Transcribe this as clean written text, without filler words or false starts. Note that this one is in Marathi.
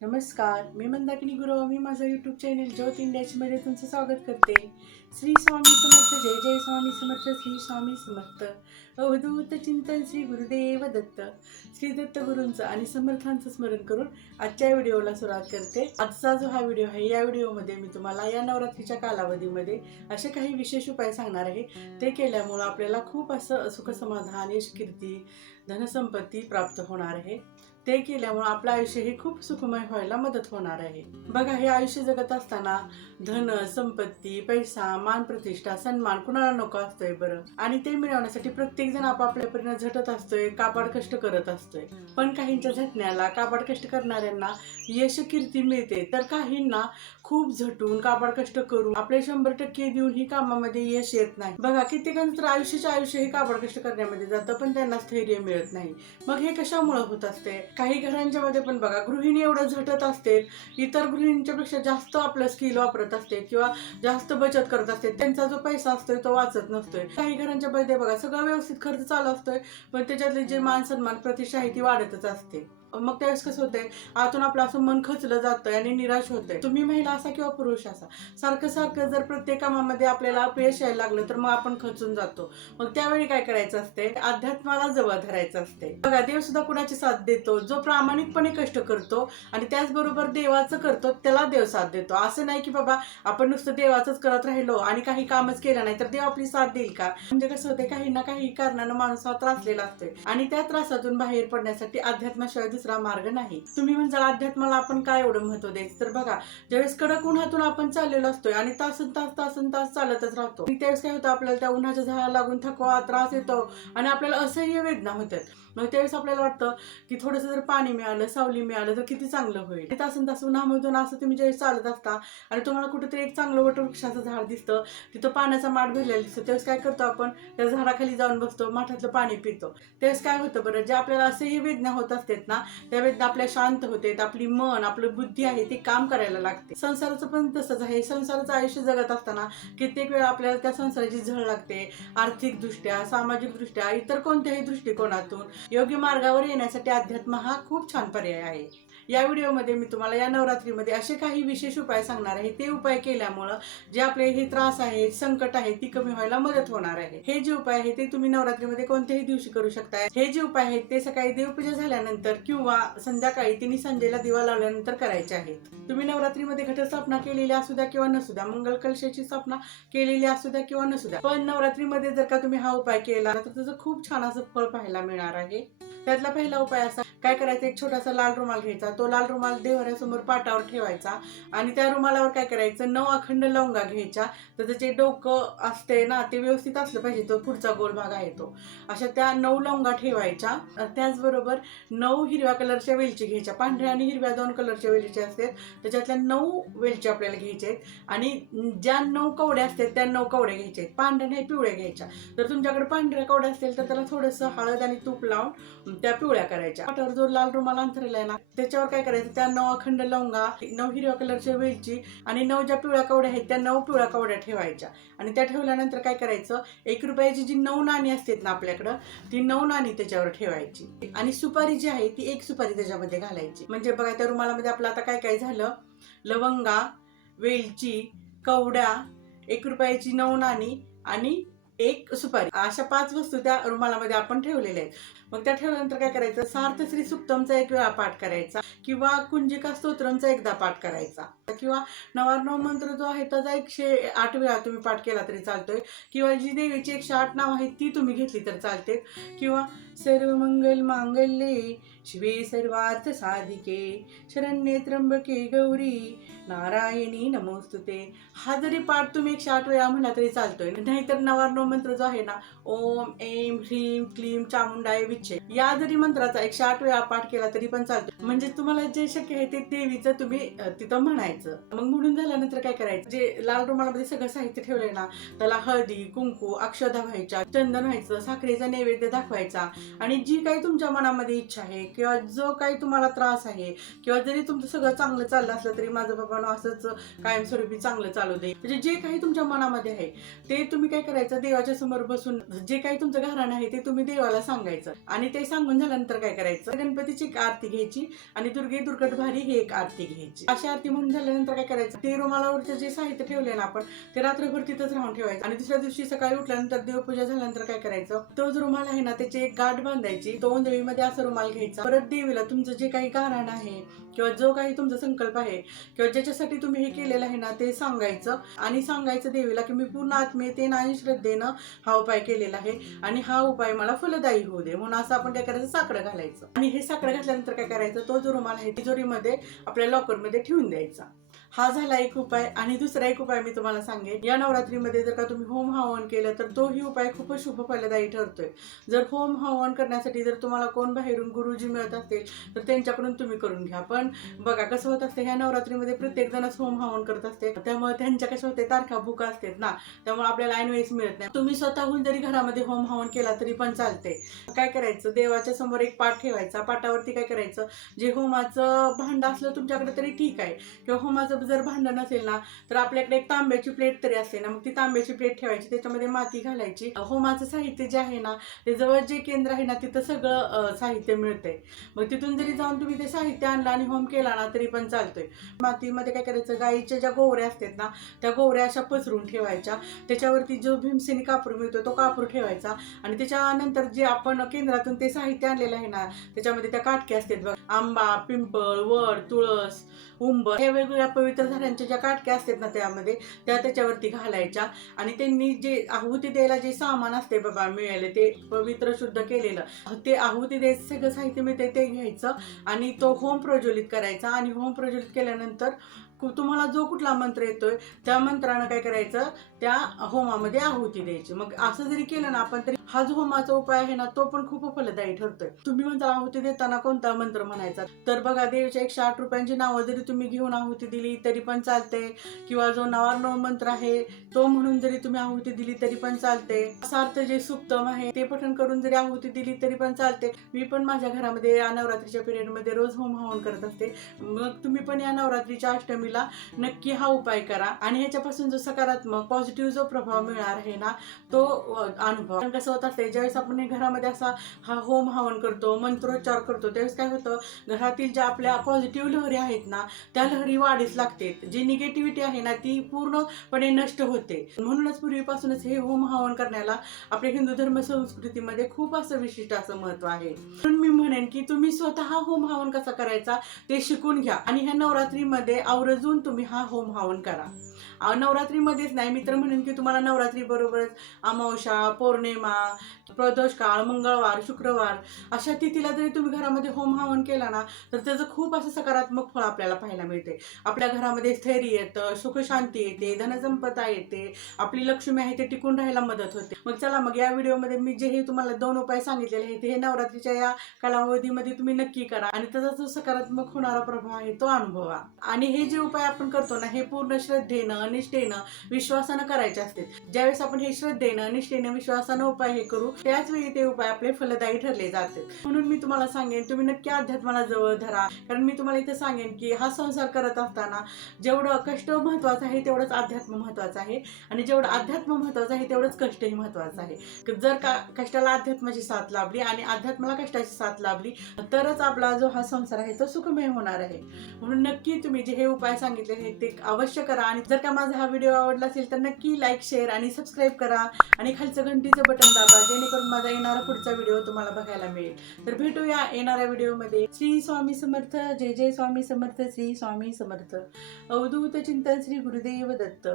नमस्कार, मी मंदाकिनी गुरव. मी माझं यूट्यूब चॅनेल ज्योत इंडियामध्ये तुमचं स्वागत करते. श्री स्वामी समर्थ. जय जय स्वामी समर्थ. श्री स्वामी समर्थ. अवधूत चिंतन श्री गुरुदेव दत्त. श्री दत्त गुरूंचं आणि समर्थांचं स्मरण करून आजच्या व्हिडिओला सुरुवात करते. आजचा जो हा व्हिडिओ आहे, या व्हिडिओमध्ये मी तुम्हाला या नवरात्रीच्या कालावधीमध्ये असे काही विशेष उपाय सांगणार आहे. ते केल्यामुळं आपल्याला खूप असं सुख समाधान, यश, कीर्ती, धनसंपत्ती प्राप्त होणार आहे. ते केल्यामुळे आपलं आयुष्य हे खूप सुखमय व्हायला मदत होणार आहे. बघा, हे आयुष्य जगत असताना धन, संपत्ती, पैसा, मान, प्रतिष्ठा, सन्मान कुणाला नको असतोय बरं. आणि ते मिळवण्यासाठी प्रत्येक जण आपापल्या परीने झटत असतोय, काबाड कष्ट करत असतोय. पण काहींच्या झटण्याला, काबाड कष्ट करणाऱ्यांना यश, कीर्ती मिळते, तर काहींना खूप झटून काबाड कष्ट करून आपले 100% देऊन ही कामामध्ये यश येत नाही. बघा, कित्येकांचं तर आयुष्य हे काबाड कष्ट करण्यामध्ये जातं, पण त्यांना स्थैर्य मिळत नाही. मग हे कशामुळे होत असते? काही घरांच्या मध्ये पण बघा, गृहिणी एवढं झटत असते, इतर गृहिणींच्या पेक्षा जास्त आपलं स्किल वापरत असते किंवा जास्त बचत करत असते. त्यांचा जो पैसा असतोय तो वाचत नसतोय. काही घरांच्या मध्ये बघा, सगळं व्यवस्थित खर्च चालू असतोय, पण त्याच्यातले जे मान सन्मान, प्रतिष्ठा आहे ती वाढतच असते. मग त्यावेळेस कसं होतंय, आतून आपलं असं मन खचलं जातंय आणि निराश होतंय. तुम्ही महिला असा किंवा पुरुष असा, सारखं जर प्रत्येक कामामध्ये आपल्याला अपयश यायला लागलं तर मग आपण खचून जातो. मग त्यावेळी काय करायचं असते, अध्यात्माला जवळ धरायचं असते. बघा, देव सुद्धा कुणाची साथ देतो? जो प्रामाणिकपणे कष्ट करतो आणि त्याचबरोबर देवाचं करतो त्याला देव साथ देतो. असं नाही की बाबा आपण नुसतं देवाचंच करत राहिलो आणि काही कामच केलं नाही तर देव आपली साथ देईल का? म्हणजे कसं होतंय, काही ना काही कारणानं माणूस हा त्रासलेला असतोय आणि त्या त्रासातून बाहेर पडण्यासाठी अध्यात्माशिवाय दुसरा मार्ग नाही. तुम्ही म्हणता अध्यात्माला आपण काय एवढं महत्व द्यायचं? तर बघा, ज्यावेळेस कडक उन्हातून आपण चाललेलो असतोय आणि तासन तास चालतच राहतो, त्यावेळेस काय होतं, आपल्याला त्या उन्हाच्या झाडा लागून थकवा, त्रास येतो आणि आपल्याला असह्य वेदना होतात. मग त्यावेळेस आपल्याला वाटतं की थोडंसं जर पाणी मिळालं, सावली मिळालं तर किती चांगलं होईल. तास उन्हामधून असं तुम्ही ज्यावेळेस चालत असता आणि तुम्हाला कुठेतरी एक चांगलं वटवृक्षाचं झाड दिसतं, तिथं पाण्याचा माठ भरलेला दिसतो, त्यावेळेस काय करतो आपण, त्या झाडाखाली जाऊन बसतो, माठातलं पाणी पितो. त्यावेळेस काय होतं बरं, जे आपल्याला असह्य वेदना होत असतात ना, त्या वेदना आपल्या शांत होते, आपली मन, आपलं बुद्धी आहे ती काम करायला लागते. संसाराचं पण तसंच आहे. संसाराचं आयुष्य जगत असताना कित्येक वेळा आपल्याला त्या संसाराची झळ लागते. आर्थिक दृष्ट्या, सामाजिक दृष्ट्या, इतर कोणत्याही दृष्टिकोनातून योग्य मार्गावर येण्यासाठी अध्यात्म हा खूप छान पर्याय आहे. या व्हिडिओमध्ये मी तुम्हाला या नवरात्रीमध्ये असे काही विशेष उपाय सांगणार आहे. ते उपाय केल्यामुळं जे आपले हे त्रास आहे, संकट आहे, ती कमी व्हायला मदत होणार आहे. हे जे उपाय आहे ते तुम्ही नवरात्रीमध्ये कोणत्याही दिवशी करू शकता. हे जे उपाय आहेत ते सकाळी देवपूजा झाल्यानंतर किंवा संध्याकाळी तिन्ही संध्येला दिवा लावल्यानंतर करायचे आहेत. तुम्ही नवरात्रीमध्ये घटस्थापना केलेली असू द्या किंवा नसू द्या, मंगल कलशाची स्थापना केलेली असू द्या किंवा नसू द्या, पण नवरात्रीमध्ये जर का तुम्ही हा उपाय केला तर त्याचं खूप छान असं फळ पाहायला मिळणार आहे. त्यातला पहिला उपाय असा, काय करायचं, एक छोटासा लाल रुमाल घ्यायचा, तो लाल रुमाल देवाऱ्यासमोर पाटावर ठेवायचा आणि त्या रुमालावर काय करायचं, 9 अखंड लवंगा घ्यायच्या. तर जे डोकं असते ना ते व्यवस्थित असलं पाहिजे, तो पुढचा गोल भाग आहे तो, अशा त्या 9 लवंगा ठेवायच्या. त्याचबरोबर 9 हिरव्या कलरच्या वेलची घ्यायच्या, पांढऱ्या आणि हिरव्या 2 कलरच्या वेलची असतात, त्याच्यातल्या 9 वेलची आपल्याला घ्यायच्या आहेत आणि ज्या 9 कवड्या असतात त्या 9 कवड्या घ्यायच्या आहेत, पांढऱ्या नाही पिवळ्या घ्यायच्या. जर तुमच्याकडे पांढऱ्या कवड्या असतील तर त्याला थोडंसं हळद आणि तूप लावून त्या पिवळ्या करायच्या. पाटावर जो लाल रुमाल अंथरलाय ना त्याच्यावर काय करायचं, त्या 9 अखंड लवंगा, 9 हिरव्या कलरच्या वेलची आणि 9 ज्या पिवळ्या कवड्या आहेत त्या 9 पिवळ्या कवड्या ठेवायच्या. आणि त्या ठेवल्यानंतर काय करायचं, 1 रुपयाची जी 9 नाणी असतात ना आपल्याकडं, ती 9 नाणी त्याच्यावर ठेवायची आणि सुपारी जी आहे ती 1 सुपारी त्याच्यामध्ये घालायची. म्हणजे बघा, त्या रुमालामध्ये आपलं आता काय काय झालं, लवंगा, वेलची, कवड्या, 1 रुपयाची 9 नाणी आणि 1 सुपारी, अशा 5 वस्तू त्या रुमालामध्ये आपण ठेवलेल्या आहेत. मग त्या ठेवल्यानंतर काय करायचं, सार्थ श्री सुक्तमचा 1 वेळा पाठ करायचा किंवा कुंजिका स्तोत्रमचा एकदा पाठ करायचा किंवा नवार्णव मंत्र जो आहे त्याचा 108 वेळा तुम्ही पाठ केला तरी चालतोय किंवा जी देवीची 108 नाव आहेत ती तुम्ही घेतली तर चालते किंवा सर्व मंगल मांगल्ये शिवे सर्वार्थ साधिके शरण्ये त्र्यंबके गौरी नारायणी नमोस्तुते, हा जरी पाठ तुम्ही 108 वेळा म्हणला तरी चालतोय. नाहीतर नवार्णव मंत्र जो आहे ना, ओम ऐं ह्रीं क्लीं चामुंडाय विच्चे, या जरी मंत्राचा 108 वेळा पाठ केला तरी पण चालतो. म्हणजे तुम्हाला जे शक्य आहे ते देवीचं तुम्ही तिथं म्हणायचं. मग म्हणून झाल्यानंतर काय करायचं, जे लाल रुमालामध्ये सगळं साहित्य ठेवलंय ना त्याला हळदी, कुंकू, अक्षता व्हायच्या, चंदन व्हायचं, साखरेचा नैवेद्य दाखवायचा आणि जी काही तुमच्या मनामध्ये इच्छा आहे किंवा जो काही तुम्हाला त्रास आहे किंवा जरी तुमचं सगळं चांगलं चाललं असलं तरी माझं बाबांनो असंच कायमस्वरूपी चांगलं चालू दे, म्हणजे जे काही तुमच्या मनामध्ये आहे ते तुम्ही काय करायचं, देवाच्या समोर बसून जे काही तुमचं घराणं आहे ते तुम्ही देवाला सांगायचं आणि ते सांगून झाल्यानंतर काय करायचं, गणपतीची एक आरती घ्यायची आणि दुर्गे दुर्गट भारी ही एक आरती घ्यायची. अशी आरती म्हणून झाल्यानंतर काय करायचं, ते रुमालावरचं जे साहित्य ठेवले ना आपण ते रात्रभर तिथंच राहून ठेवायचं आणि दुसऱ्या दिवशी सकाळी उठल्यानंतर देवपूजा झाल्यानंतर काय करायचं, तो जो रुमाल आहे ना त्याची एक गाठ बांधायची, तो ओंजळीमध्ये असा रुमाल घ्यायचा. परत देवीला तुमचं जे काही गाऱ्हाण आहे किंवा जो काही तुमचा संकल्प आहे किंवा ज्याच्यासाठी तुम्ही हे केलेलं आहे ना ते सांगायचं आणि सांगायचं देवीला की मी पूर्ण आत्मीयतेनं आणि श्रद्धेनं हा उपाय केलेला आहे आणि हा उपाय मला फलदायी होऊ दे म्हणून असं आपण काय करायचं, साकडं घालायचं. आणि हे साकडं घातल्यानंतर काय करायचं, तो जो रुमाल आहे तिजोरीमध्ये आपल्या लॉकरमध्ये ठेवून द्यायचा. हा झाला एक उपाय. आणि दुसरा एक उपाय मी तुम्हाला सांगेन, या नवरात्रीमध्ये जर का तुम्ही होम हवन केलं तर तोही उपाय खूपच शुभ फलदायी ठरतोय. जर होम हवन करण्यासाठी जर तुम्हाला कोण बाहेरून गुरुजी मिळत असतील तर त्यांच्याकडून तुम्ही करून घ्या. पण बघा कसं होत असते, ह्या नवरात्रीमध्ये प्रत्येक जणच होम हवन करत असते, त्यामुळे त्यांच्या कसं होते तारखा बुका असतात ना, त्यामुळे आपल्याला ऐनवेळेस मिळत नाही. तुम्ही स्वतःहून जरी घरामध्ये होम हवन केला तरी पण चालते. काय करायचं, देवाच्या समोर एक पाट ठेवायचा, पाटावरती काय करायचं, जे होमाचं भांड असलं तुमच्याकडे तरी ठीक आहे, किंवा होमाचं जर भांडं नसेल ना तर आपल्याकडे एक तांब्याची प्लेट तरी असते ना, मग ती तांब्याची प्लेट ठेवायची, त्याच्यामध्ये माती घालायची. होमाचं साहित्य जे आहे ना ते जवळ जे केंद्र आहे ना तिथं सगळं साहित्य मिळतंय. मग तिथून जरी जाऊन तुम्ही ते साहित्य आणलं आणि होम केला ना तरी पण चालतोय. मातीमध्ये काय करायचं, गाईच्या ज्या गोवऱ्या असतात ना त्या गोवऱ्या अशा पसरून ठेवायच्या, त्याच्यावरती जो भीमसेनी कापूर मिळतो तो कापूर ठेवायचा आणि त्याच्यानंतर जे आपण केंद्रातून ते साहित्य आणलेलं आहे ना त्याच्यामध्ये त्या काटक्या असतात बघ, आंबा, पिंपळ, वड, तुळस, उंबर, हे वेगवेगळ्या पवित्र झाडांच्या ज्या काटक्या असतात ना त्यामध्ये त्याच्यावरती घालायच्या. आणि त्यांनी जे आहुती द्यायला जे सामान असते बाबा मिळाले ते पवित्र शुद्ध केलेलं, ते आहुती द्यायचं सगळं साहित्य मिळते ते घ्यायचं आणि तो होम प्रज्वलित करायचा. आणि होम प्रज्वलित केल्यानंतर तुम्हाला जो कुठला मंत्र येतोय त्या मंत्रानं काय करायचं, त्या होमामध्ये आहुती द्यायची. मग असं जरी केलं ना आपण तरी हा जो होमाचा उपाय आहे ना तो पण खूप फलदायी ठरतोय. तुम्ही म्हणता आहुती देताना कोणता मंत्र म्हणायचा, तर बघा देवीच्या 108 रुपयांची नावं जरी तुम्ही घेऊन आहुती दिली तरी पण चालते, किंवा जो नवार्णव मंत्र आहे तो म्हणून जरी तुम्ही आहुती दिली तरी पण चालते. सार्थ जे सुक्तम आहे ते पठण करून जरी आहुती दिली तरी पण चालते. मी पण माझ्या घरामध्ये या नवरात्रीच्या पिरियडमध्ये रोज होम हवन करत असते. मग तुम्ही पण या नवरात्रीच्या अष्टमीला नक्की हा उपाय करा आणि ह्याच्यापासून जो सकारात्मक पॉझिटिव्ह जो प्रभाव मिळणार आहे ना तो अनुभव. कसं होत असते, ज्यावेळेस आपण घरामध्ये असा हा होम हवन करतो, मंत्रोच्चार करतो, त्यावेळेस काय होतं, घरातील ज्या आपल्या पॉझिटिव्ह लहरी आहेत ना त्या लहरी वाढीस लागते, जी निगेटिव्हिटी आहे ना ती पूर्णपणे नष्ट होते. म्हणूनच पूर्वीपासूनच हे होम हवन करण्याला आपल्या हिंदू धर्म संस्कृतीमध्ये खूप असं विशिष्ट असं महत्व आहे. म्हणून मी म्हणेन की तुम्ही स्वतः होम हवन कसा करायचा ते शिकून घ्या आणि ह्या नवरात्रीमध्ये आवर्जून तुम्ही हा होम हवन करा. नवरात्रीमध्येच नाही, मी तर म्हणेन की तुम्हाला नवरात्री बरोबरच अमावस्या, पौर्णिमा, प्रदोष काळ, मंगळवार, शुक्रवार अशा तिथीला जरी तुम्ही घरामध्ये होम हवन केला ना तर त्याचं खूप असं सकारात्मक फळ आपल्याला पाहायला मिळते. आपल्या घरामध्ये स्थैर्य येतं, सुखशांती येते, धनसंपदा येते, आपली लक्ष्मी आहे ते टिकून राहायला मदत होते. मग चला, मग या व्हिडिओमध्ये मी जे हे तुम्हाला 2 उपाय सांगितलेले आहेत हे नवरात्रीच्या या कालावधीमध्ये तुम्ही नक्की करा आणि त्याचा जो सकारात्मक होणारा प्रभाव आहे तो अनुभवा. आणि हे जे उपाय आपण करतो ना हे पूर्ण श्रद्धेनं, निष्ठेनं, विश्वासानं करायचे असते. ज्यावेळेस आपण हे श्रद्धेनं, निष्ठेनं, विश्वासानं उपाय हे करू त्याच वेळी ते उपाय आपले फलदायी ठरले जाते. म्हणून मी तुम्हाला सांगेन तुम्ही नक्की अध्यात्माला जवळ धरा. कारण मी तुम्हाला इथे सांगेन की हा संसार करत असताना जेवढं कष्ट महत्वाचं आहे तेवढंच अध्यात्म महत्वाचं आहे आणि जेवढं अध्यात्म महत्वाचं आहे तेवढंच कष्टही महत्वाचं आहे. जर का कष्टाला अध्यात्माची साथ लाभली आणि अध्यात्माला कष्टाची साथ लाभली तरच आपला जो हा संसार आहे तो सुखमय होणार आहे. म्हणून नक्की तुम्ही जे हे उपाय सांगितले आहेत ते अवश्य करा. आणि जर का माझा हा व्हिडिओ आवडला असेल तर नक्की लाईक, शेअर आणि सबस्क्राईब करा आणि खालचं घंटीचं बटन दाबा जेणेकरून माझा येणारा पुढचा व्हिडिओ तुम्हाला बघायला मिळेल. तर भेटूया येणाऱ्या व्हिडिओमध्ये. श्री स्वामी समर्थ. जय जय स्वामी समर्थ. श्री स्वामी समर्थ. अवधूत चिंतन श्री गुरुदेव दत्त.